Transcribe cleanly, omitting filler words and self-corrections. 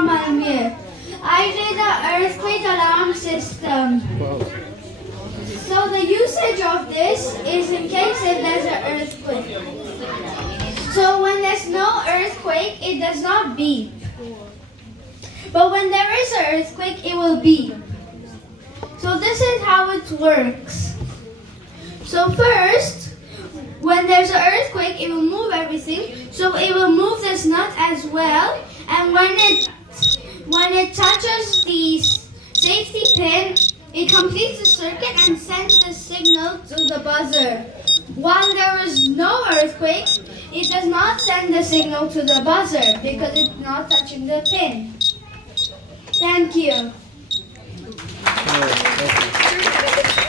from Almir. I did the earthquake alarm system. So the usage of this is in case if there's an earthquake. So when there's no earthquake, it does not beep. But when there is an earthquake, it will beep. So this is how it works. So first, when there's an earthquake, it will move everything. So it will move this nut as well. And when it touches the safety pin, it completes the circuit and sends the signal to the buzzer. While there is no earthquake, it does not send the signal to the buzzer because it's not touching the pin. Thank you. Thank you.